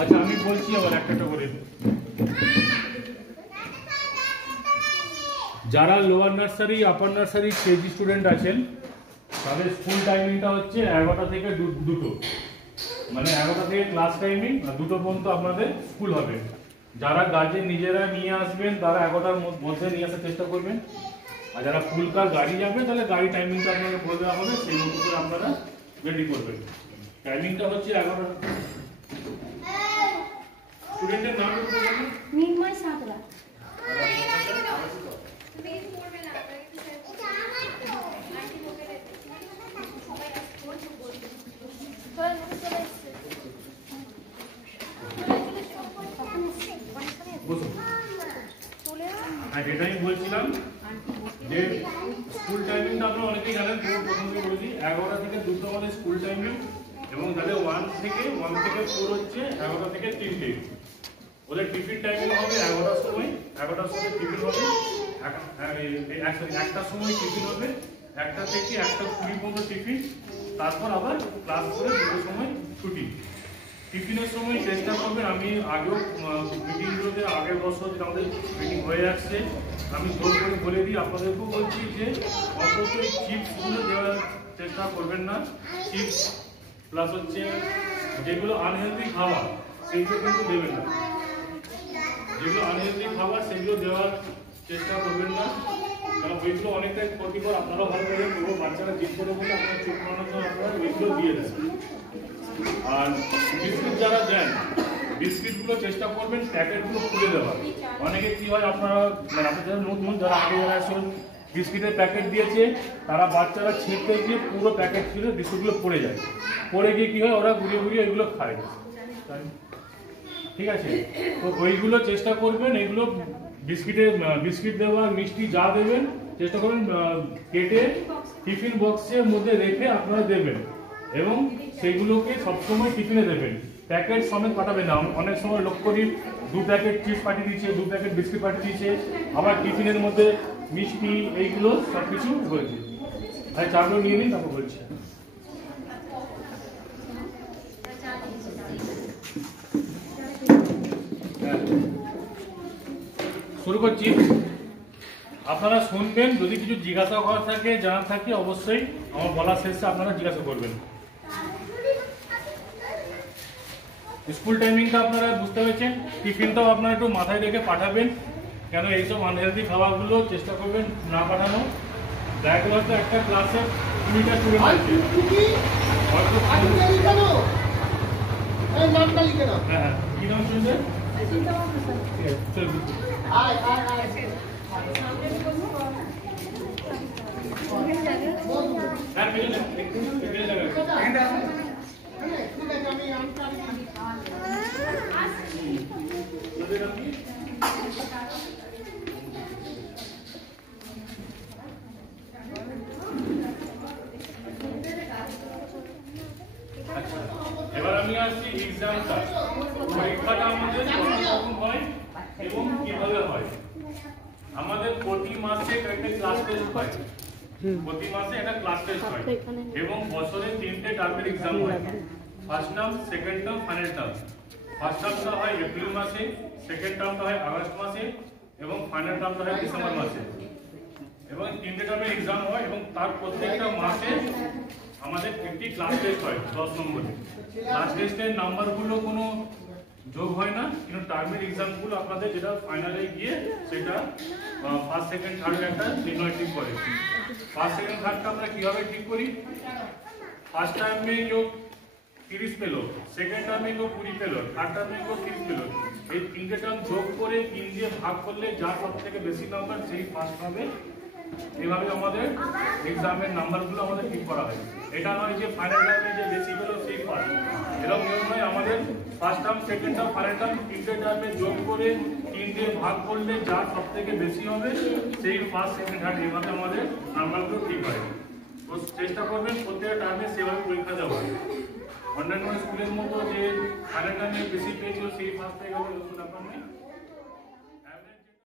আচ্ছা আমি বলছি আবার একটা করে। যারা লোয়ার নার্সারি আপার নার্সারি কেজি স্টুডেন্ট আছেন তাদের স্কুল টাইমিংটা হচ্ছে 11টা থেকে 2টো, মানে 11টা থেকে ক্লাস টাইমিং আর 2টো পর্যন্ত আপনাদের স্কুল হবে। যারা গার্জেন নিজেরা নিয়ে আসবেন তারা 11টার মধ্যে নিয়ে আসার চেষ্টা করবেন, আর যারা ফুল কার গাড়ি যাবে তাহলে গাড়ি টাইমিংটা আপনাদের বলে দেওয়া হবে, সেই মতো করে আপনারা রেডি করবেন। টাইমিংটা হচ্ছে 11টা। স্টুডেন্টের নাম নির্ময় সাঁতরা। যেটা আমি বলছিলাম যে স্কুল টাইমিংটা আপনারা অনেকেই জানেন, প্রথমে বলেছি 11টা থেকে 2টো আমাদের স্কুল টাইমিং, এবং তাদের 1 থেকে 4 হচ্ছে 11টা থেকে 3টে। ওদের টিফিন টাইমিং হবে 11টার সময়, 11টার সময় টিফিন হবে, 1টার সময় টিফিন হবে, 1টা থেকে 1:20 পর্যন্ত টিফিন, তারপর আবার ক্লাস করে 2টোর সময় ছুটি। টিফিনের সময় চেষ্টা করবেন, আমি আগেও মিটিংগুলোতে আগের বছর যেটা আমাদের মিটিং হয়ে আসছে আমি জোর করে বলে দিই, আপনাদেরকেও বলছি যে অন্তত চিপসগুলো দেওয়ার চেষ্টা করবেন না। চিপস প্লাস হচ্ছে যেগুলো আনহেলদি খাবার সেইগুলো কিন্তু দেবেন না, যেগুলো আনহেলদি খাবার সেগুলো দেওয়ার চেষ্টা করবেন না, কারণ ওইগুলো অনেকটাই ক্ষতিকর। আপনারাও ভালো করে পুরো বাচ্চারা জিদ করে বলে আপনারা চোখ করানোর জন্য আপনারা ওইগুলো দিয়ে দেন। আর বিস্কিট যারা দেন বিস্কিটগুলো চেষ্টা করবেন প্যাকেটগুলো খুলে দেওয়ার। অনেকে কি হয় আপনারা মানে আপনাদের নতুন যারা আগে যারা আসলে বিস্কিটের প্যাকেট দিয়েছে তারা বাচ্চারা ছিঁড়তে গিয়ে পুরো প্যাকেট ছিঁড়ে বিস্কুটগুলো পড়ে যায়, পড়ে গিয়ে কি হয় ওরা ঘুরিয়ে ঘুরিয়ে এগুলো খায়, ঠিক আছে? তো ওইগুলো চেষ্টা করবেন, এগুলো বিস্কিট দেওয়া মিষ্টি যা দেবেন চেষ্টা করবেন কেটে টিফিন বক্সের মধ্যে রেখে আপনারা দেবেন, এবং সেগুলোকে সবসময় টিফিনে দেবেন, প্যাকেট সমেত পাঠাবেন না। অনেক সময় লক্ষ্য করি 2 প্যাকেট চিপস পাঠিয়ে দিচ্ছে, 2 প্যাকেট বিস্কিট পাঠিয়ে দিচ্ছে, আবার টিফিনের মধ্যে মিষ্টি এইগুলো সব কিছু হয়েছে। তাই চাগুলো নিয়ে নিন, তারপর বলছি। শুরু করছি। আপনারা শুনবেন, যদি কিছু জিজ্ঞাসা করা থাকে জানা থাকে অবশ্যই আমার বলার শেষে আপনারা জিজ্ঞাসা করবেন। স্কুল টাইমিংটা আপনারা বুঝতে পেরেছেন, টিফিনটাও আপনারা একটু মাথায় রেখে পাঠাবেন, কেন এইসব আনহেলদি খাবারগুলো চেষ্টা করবেন না পাঠানো। দেখা গেল একটা ক্লাসে 20টা স্টুডেন্ট আছে, হ্যাঁ কি নাম শুনবেন? এবার আমি আসছি এক্সামটা, পরীক্ষাটা আমাদের কখন হয় এবং কিভাবে হয়। আমাদের প্রতি মাসে একটা ক্লাস টেস্ট হয়, প্রতি মাসে একটা ক্লাস টেস্ট হয়, এবং বছরে 3টে টার্মের এক্সাম হয়, first term, second term, final term. First টার্মটা হয় এপ্রিল মাসে, সেকেন্ড টার্মটা হয় আগস্ট মাসে, এবং ফাইনাল টার্মটা হয় ডিসেম্বর মাসে। এবং 3টে টার্মের এক্সাম হয়, এবং তার প্রত্যেকটা মাসে আমাদের একটি ক্লাস টেস্ট হয় 10 নম্বরের। ক্লাস টেস্টের নাম্বারগুলো কোনো যোগ হয় না, কিন্তু টার্মের এক্সামগুলো আপনাদের যেটা ফাইনালে গিয়ে সেটা ফার্স্ট সেকেন্ড থার্ড একটা নির্ণয় ঠিক করে। ফার্স্ট সেকেন্ড থার্ডটা আমরা কিভাবে ঠিক করি? ফার্স্ট টার্মে কেউ 30 পেল, সেকেন্ড টার্মে কেউ 20 পেল, থার্ড টার্মে কেউ 30 পেল। এই 3টে টার্ম যোগ করে 3 দিয়ে ভাগ করলে যার সব থেকে বেশি নাম্বার সেই ফার্স্ট হবে। এইভাবে আমাদের এক্সামের নাম্বারগুলো আমাদের ঠিক করা হয়। এটা নয় যে ফাইনাল টার্মে যে বেশি পেল সেই ফার্স্ট, এরকম নিয়ম নয়। আমাদের first term, second term, final term 3টে টার্মে যোগ করে 3 দিয়ে ভাগ করলে যার সব থেকে বেশি হবে সেই ফার্স্ট, সেকেন্ড, থার্ড, এইভাবে আমাদের নাম্বারগুলো ঠিক হয়। তো চেষ্টা করবেন প্রত্যেকটা টার্মে সেভাবে পরীক্ষা দেওয়া। অন্যান্য স্কুলের মতো যে ফাইনাল টার্মে বেশি পেয়েছিল সেই ফার্স্ট হয়ে গেল এরকম ব্যাপার নেই।